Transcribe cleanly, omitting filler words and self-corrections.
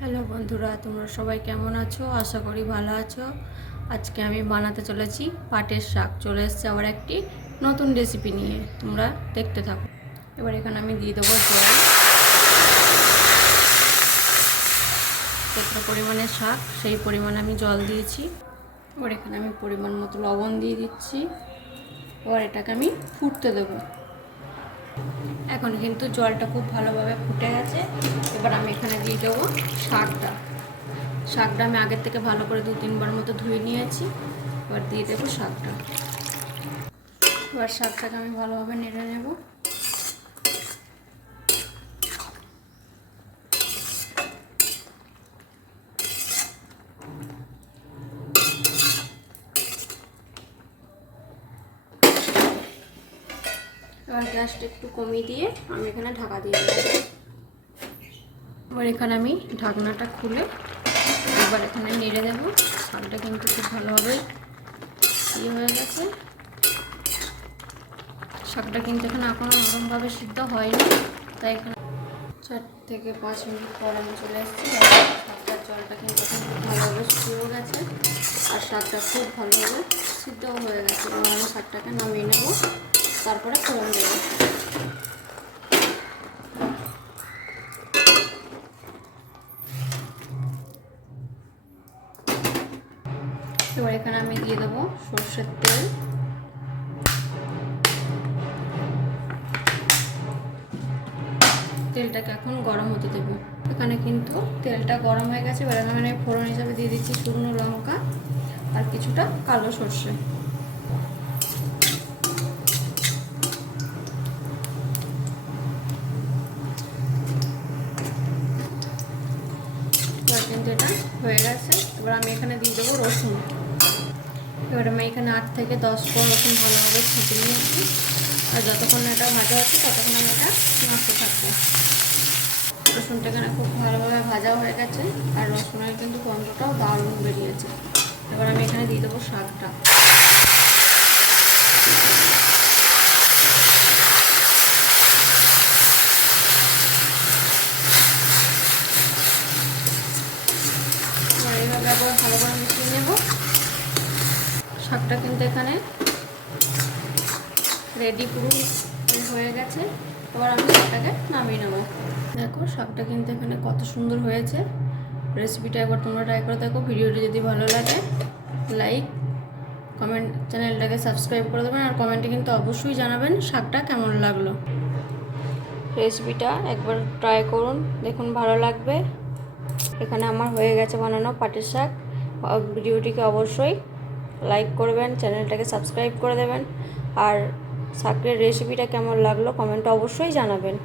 Hello বন্ধুরা, তোমরা সবাই কেমন আছো? আশা করি ভালো আছো। আজকে আমি বানাতে চলেছি পাটের শাক। চলে এসেছে আবার একটি নতুন রেসিপি নিয়ে, তোমরা দেখতে থাকো। এবার এখানে আমি দিয়ে দেবো জল। যতটা পরিমাণে শাক সেই পরিমাণে আমি জল দিয়েছি। এবার এখানে আমি পরিমাণ মতো লবণ দিয়ে দিচ্ছি। এবার এটাকে আমি ফুটতে দেবো। এখন কিন্তু জলটা খুব ভালোভাবে ফুটে গেছে। এবার আমি এখানে দিয়ে দেবো শাকটা আমি আগের থেকে ভালো করে 2-3 বার মতো ধুয়ে নিয়েছি। এবার দিয়ে দেবো শাকটা। এবার শাকটাকে আমি ভালোভাবে নেড়ে নেব। এবার গ্যাসটা একটু কমিয়ে দিয়ে আমি এখানে ঢাকা দিয়ে দেবো। এবার এখানে আমি ঢাকনাটা খুলে এবার এখানে নেড়ে দেবো। শাকটা কিন্তু খুব ভালোভাবে হয়ে গেছে। শাকটা কিন্তু এখানে এখনও নরমভাবে সিদ্ধ হয়নি, তাই এখানে 4 থেকে 5 মিনিট পর আমি চলে এসেছি। শাকটার জলটা কিন্তু এখন খুব ভালোভাবে শুকিয়েও গেছে আর শাকটা খুব ভালোভাবে সিদ্ধও হয়ে গেছে। এবং আমি শাকটাকে নামিয়ে নেব, তারপরে ফোড়ন দেবো। এবার এখানে আমি দিয়ে দেবো সর্ষের তেল। তেলটাকে এখন গরম হতে দেবো। এখানে কিন্তু তেলটা গরম হয়ে গেছে। এবার এখানে ফোড়ন হিসাবে দিয়ে দিচ্ছি শুকনো লঙ্কা আর কিছুটা কালো সর্ষে। এবার কিন্তু এটা হয়ে গেছে। এবার আমি এখানে দিয়ে দেবো রসুন। এবার আমি এখানে 8 থেকে 10 কোয়া রসুন ভালোভাবে ছেঁচে নিয়েছি। আর যতক্ষণ এটা ভাজা হচ্ছে ততক্ষণ আমি এটা নাড়তে থাকবো। রসুনটা এখানে খুব ভালোভাবে ভাজা হয়ে গেছে আর রসুনের কিন্তু গন্ধটাও দারুণ বেরিয়েছে। এবার আমি এখানে দিয়ে দেবো শাকটা। এবার এইভাবে আবার ভালো করে মিশিয়ে নেব। শাকটা কিন্তু এখানে রেডি পুরো হয়ে গেছে। এবার আমি শাকটাকে নামিয়ে নেব। দেখো শাকটা কিন্তু এখানে কত সুন্দর হয়েছে। রেসিপিটা একবার তোমরা ট্রাই করে দেখো। ভিডিওটি যদি ভালো লাগে লাইক কমেন্ট, চ্যানেলটাকে সাবস্ক্রাইব করে দেবেন আর কমেন্টে কিন্তু অবশ্যই জানাবেন শাকটা কেমন লাগলো। রেসিপিটা একবার ট্রাই করুন, দেখুন ভালো লাগবে। এখানে আমার হয়ে গেছে বানানো পাটের শাক। ভিডিওটিকে অবশ্যই লাইক করবেন, চ্যানেলটাকে সাবস্ক্রাইব করে দেবেন আর শাকের রেসিপিটা কেমন লাগলো কমেন্টে অবশ্যই জানাবেন।